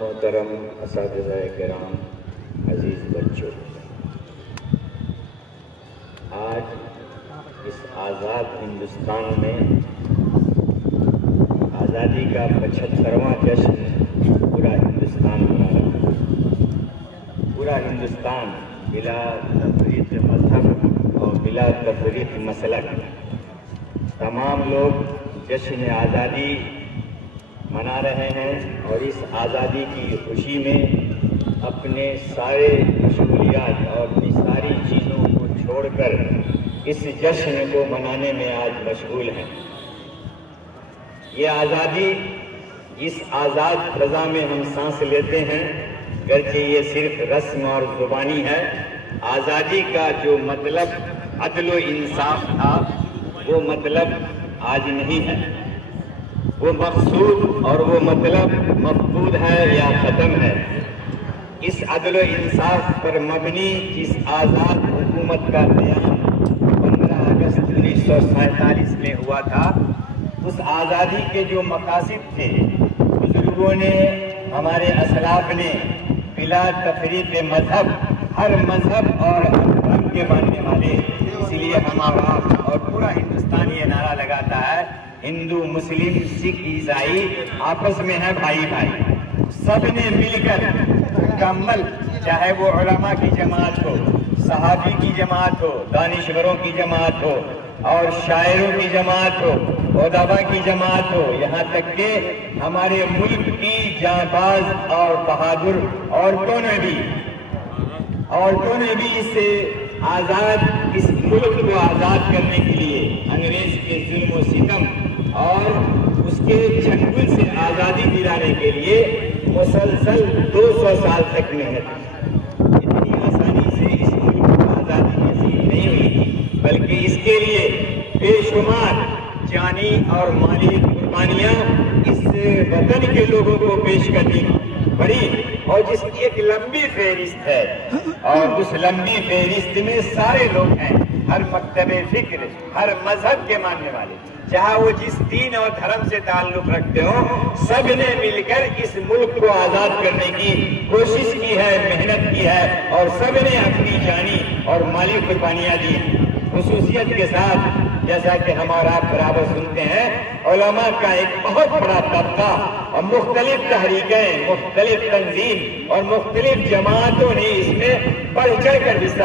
محترم اساتذہ کرام، عزیز بچوں، آج اس آزاد ہندوستان میں آزادی کا 75واں جشن پورا ہندوستان منا رہا ہے۔ پورا ہندوستان بلا تفریق مذہب اور بلا تفریق مسلک تمام لوگ جشن آزادی منا رہے ہیں، اور اس آزادی کی خوشی میں اپنے سارے مشغولیات اور اپنی ساری چیزوں کو چھوڑ کر اس جشن کو منانے میں آج مشغول ہیں۔ یہ آزادی، اس آزاد فضا میں ہم سانس لیتے ہیں، گرچہ یہ صرف رسم اور زبانی ہے۔ آزادی کا جو مطلب عدل و انصاف تھا، وہ مطلب آج نہیں ہے۔ وہ مقصود اور وہ مطلب مفقود ہے یا ختم ہے۔ اس عدل و انصاف پر مبنی جس آزاد حکومت کا قیام 15 اگست 1947 میں ہوا تھا، اس آزادی کے جو مقاصد تھے، بزرگوں نے، ہمارے اسلاف نے بلا تفریق مذہب، ہر مذہب اور ہر دھرم کے ماننے والے، اس لیے ہمارا اور پورا ہندوستان یہ نعرہ لگاتا ہے، ہندو، مسلم، سکھ، عیسائی آپس میں ہے بھائی بھائی۔ سب نے مل کر مکمل، چاہے وہ علماء کی جماعت ہو، صحابی کی جماعت ہو، دانشوروں کی جماعت ہو، اور شاعروں کی جماعت ہو، ادبا کی جماعت ہو، یہاں تک کہ ہمارے ملک کی جانباز اور بہادر عورتوں نے بھی اس ملک کو آزاد کرنے کے لیے، انگریز کے ظلم و ستم اور اس کے چنگل سے آزادی دلانے کے لیے مسلسل 200 سال تک محنت کی۔ اتنی آسانی سے اس ملک کو آزادی نصیب نہیں ہوئی، بلکہ اس کے لیے بے شمار جانی اور مالی قربانیاں اس وطن کے لوگوں کو پیش کرنی پڑی، اور جس کی ایک لمبی فہرست ہے، اور اس لمبی فہرست میں سارے لوگ ہیں، ہر مکتب فکر، ہر مذہب کے ماننے والے، چاہے وہ جس دین اور دھرم سے تعلق رکھتے ہوں، سب نے مل کر اس ملک کو آزاد کرنے کی کوشش کی ہے، محنت کی ہے، اور سب نے اپنی جانی اور مالی قربانیاں دی۔ خصوصیت کے ساتھ، جیسا کہ ہمارا آپ برابر سنتے ہیں، علماء کا ایک بہت بڑا طبقہ اور مختلف تحریکیں، مختلف تنظیم اور مختلف جماعتوں نے اس میں بڑھ چڑھ کر حصہ